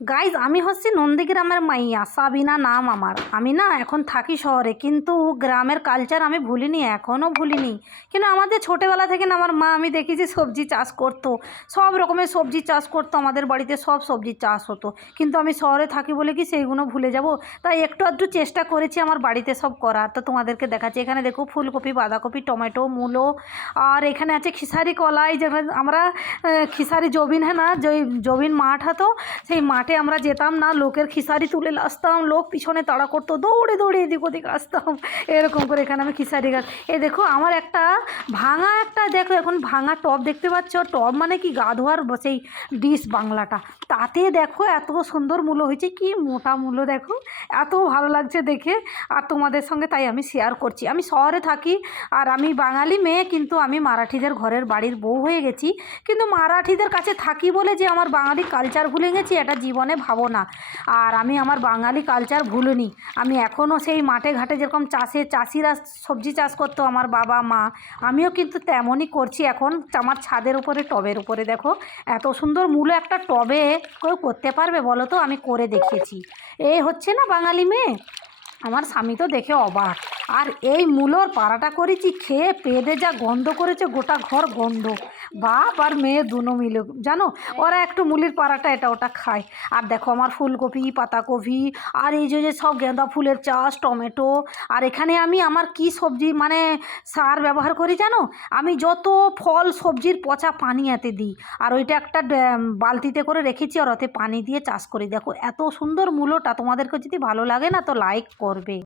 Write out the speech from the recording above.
Guys আমি হচ্ছি নন্দীগ্রামের মাইয়া, সাবিনা নাম আমার। আমি না এখন থাকি শহরে, কিন্তু গ্রামের কালচার আমি ভুলিনি, এখনও ভুলিনি। কিন্তু আমাদের ছোটোবেলা থেকে না আমার মা, আমি দেখেছি সবজি চাষ করতো। সব রকমের সবজি চাষ করতো আমাদের বাড়িতে, সব সবজি চাষ হতো। কিন্তু আমি শহরে থাকি বলে কি সেইগুলো ভুলে যাব? তাই একটু আধটু চেষ্টা করেছি আমার বাড়িতে সব করার। তো তোমাদেরকে দেখাচ্ছি, এখানে দেখো ফুলকপি, বাঁধাকপি, টমেটো, মূলো, আর এখানে আছে খিসারি কলাই, যেখানে আমরা খিসারি জবিন হ্যাঁ না জবিন মাঠ হতো, সেই মাঠে আমরা যেতাম না, লোকের খিসারি তুলে আসতাম, লোক পিছনে তাড়া করতো, দৌড়ে দৌড়ে এদিক ওদিক আসতাম। এরকম করে এখানে আমি খিসারি গাছ এই দেখো, আমার একটা ভাঙা একটা দেখো, এখন ভাঙা টব দেখতে পাচ্ছ? টব মানে কি? গা ধোয়ার সেই ডিশ বাংলাটা। তাতে দেখো এত সুন্দর মূল্য হয়েছে, কি মোটা মূল্য দেখো। এত ভালো লাগছে দেখে, আর তোমাদের সঙ্গে তাই আমি শেয়ার করছি। আমি শহরে থাকি, আর আমি বাঙালি মেয়ে, কিন্তু আমি মারাঠিদের ঘরের বাড়ির বউ হয়ে গেছি। কিন্তু মারাঠিদের কাছে থাকি বলে যে আমার বাঙালি কালচার ভুলে গেছি, এটা জীবনে ভাবো না। আর আমি আমার বাঙালি কালচার ভুলিনি। আমি এখনও সেই মাঠে ঘাটে যেরকম চাষে চাষিরা সবজি চাষ করতো আমার বাবা, মা, আমিও কিন্তু তেমনই করছি। এখন আমার ছাদের উপরে, টবের উপরে দেখো, এত সুন্দর মূলো একটা টবে কেউ করতে পারবে বলো তো? আমি করে দেখিয়েছি। এই হচ্ছে না বাঙালি মেয়ে? আমার স্বামী তো দেখে অবাক। আর এই মূলোর পাড়াটা করেছি খেয়ে পেদে যা গন্ধ করেছে, গোটা ঘর গন্ধ। বাপ আর মেয়ে দুনো মিলে, জানো? ওরা একটু মুলির পাড়াটা, এটা ওটা খায়। আর দেখো আমার ফুলকপি, পাতাকপি, আর এই যে সব গেঁদা ফুলের চাষ, টমেটো, আর এখানে আমি আমার কি সবজি মানে সার ব্যবহার করি জানো? আমি যত ফল, সবজির পচা পানি এতে দিই। আর ওইটা একটা বালতিতে করে রেখেছি, আর ওতে পানি দিয়ে চাষ করি। দেখো, এত সুন্দর মূলোটা, তোমাদেরকে যদি ভালো লাগে না তো লাইক করবে।